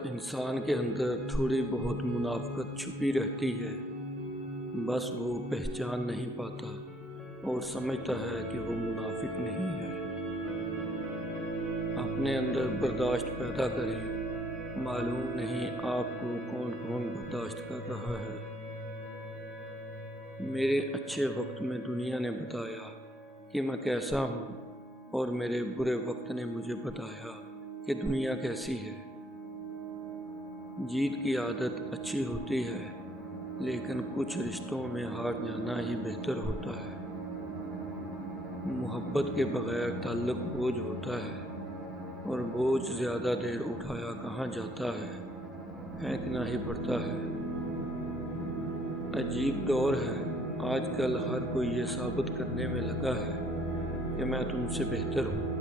हर इंसान के अंदर थोड़ी बहुत मुनाफ़क़त छुपी रहती है। बस वो पहचान नहीं पाता और समझता है कि वो मुनाफिक नहीं है। अपने अंदर बर्दाश्त पैदा करें, मालूम नहीं आपको कौन कौन बर्दाश्त कर रहा है। मेरे अच्छे वक्त में दुनिया ने बताया कि मैं कैसा हूँ और मेरे बुरे वक्त ने मुझे बताया कि दुनिया कैसी है। जीत की आदत अच्छी होती है, लेकिन कुछ रिश्तों में हार जाना ही बेहतर होता है। मोहब्बत के बगैर ताल्लुक़ बोझ होता है और बोझ ज़्यादा देर उठाया कहाँ जाता है, फेंकना ही पड़ता है। अजीब दौर है, आजकल हर कोई ये साबित करने में लगा है कि मैं तुमसे बेहतर हूँ।